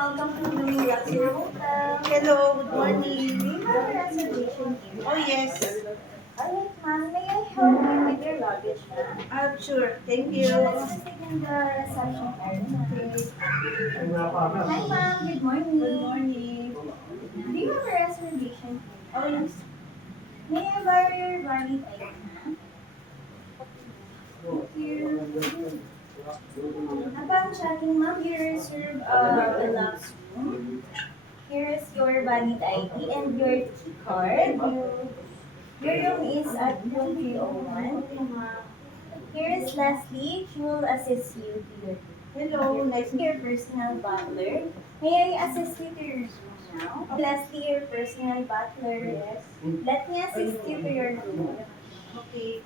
welcome to Blooming Luxury Hotel. Hello, good morning. We have a reservation here. Oh, yes. Alright, ma'am, may I help you with your luggage, ma'am? Sure. Thank you. Let's proceed in the reception area. Hi, ma'am. Good morning. Good morning. Do you have a reservation here? Oh, yes. May I borrow your valid ID, ma'am? Thank you. Upon checking, ma'am, you reserve a deluxe room. Here is your valid ID and your key card. Your room is at room 301. Here is Leslie. She will assist you to your room. Hello, nice Your personal butler. May I assist you to your room now? Leslie, your personal butler. Yes. Let me assist you to your room. Okay.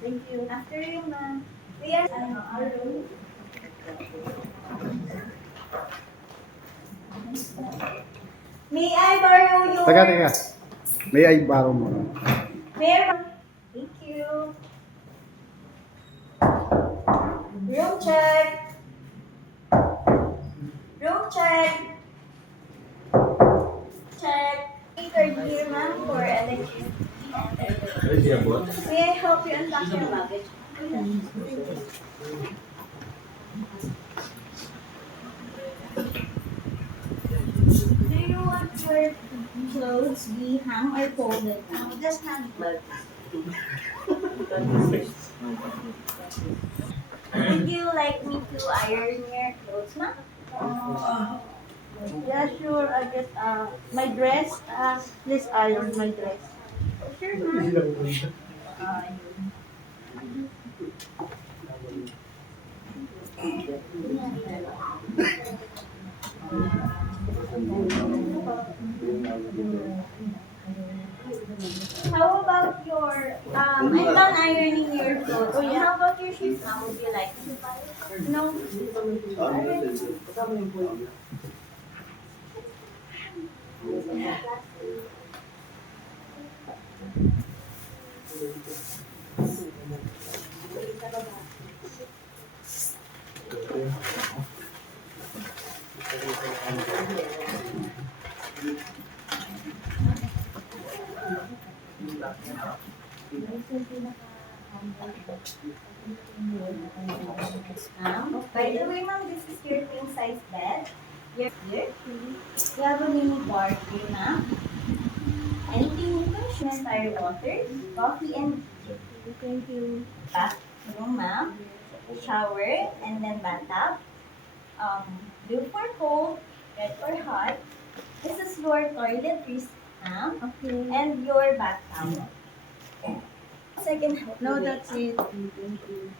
Thank you. After you, ma'am. We are our room. May I borrow your... Teka. May I borrow mo? Meron. Thank you. Room check. Room check. Check. Card here, ma'am, for electricity and everything. May I help you unpack your luggage? Do you want your clothes be hung or folded now? Just hang. Would you like me to iron your clothes, ma'am? Yeah, sure. I just, my dress, please iron my dress. Sure, ma'am. How about your, I'm done ironing your clothes. Oh, yeah. How about your shoes, ma'am? Would you like to buy it? No. By the way, ma'am, this is your king size bed. Here. You have a mini bar here, ma'am. Anything you can share fire water, coffee, and thank you. Bathroom, ma'am. Shower, and then bathtub. Blue for cold, red for hot. This is your toiletries, ma'am. Okay. And your bath towel. Second help. No, you with. that's it. Thank you.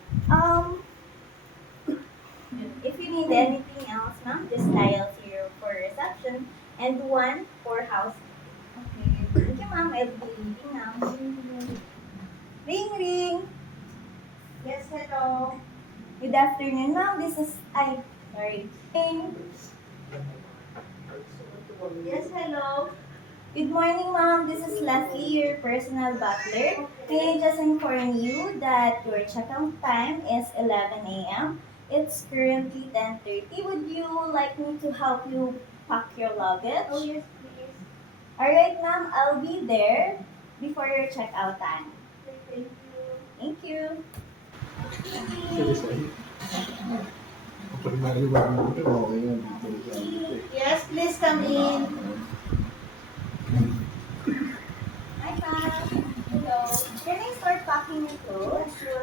If you need anything else, ma'am, just dial 0 for reception and 1 for house. Okay. Thank you, ma'am. I'll be leaving now. Ring, ring. Yes, hello. Good afternoon, ma'am. This is sorry. Ring. Yes, hello. Good morning, ma'am. This is Leslie, your personal butler. May I just inform you that your checkout time is 11 a.m. It's currently 10:30. Would you like me to help you pack your luggage? Oh, yes, please. Alright, ma'am. I'll be there before your checkout time. Thank you. Thank you. Yes, please come in. Hi, ma'am. Hello. Can I start packing your clothes? Sure.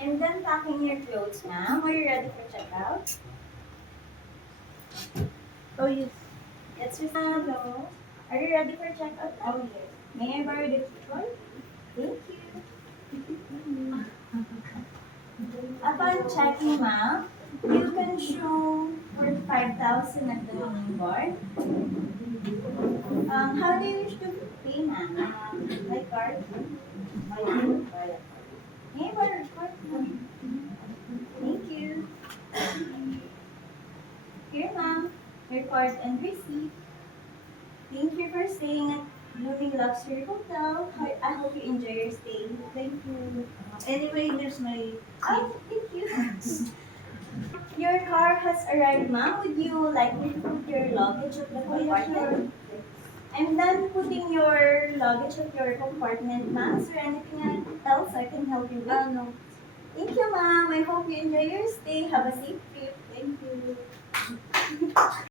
I'm done packing checking your clothes, ma'am. Are you ready for checkout? Oh, yes. Let's just hello. Are you ready for checkout? Oh, yes. May I borrow the keyboard? Thank you. Upon checking, ma'am, you can show for 5,000 at the mini bar. How do you wish to pay, ma'am? By card? By card. May I borrow the card? Thank you. Here, ma'am, your card and receipt. Thank you for staying at Blooming Luxury Hotel. I hope you enjoy your stay. Thank you. Anyway, there's my... Oh, thank you. Your car has arrived, ma'am. Would you like me to put your luggage at the compartment? I'm done putting your luggage at your compartment, ma'am. Is there anything else I can help you with? No. Thank you, ma'am. I hope you enjoy your stay. Have a safe trip. Thank you.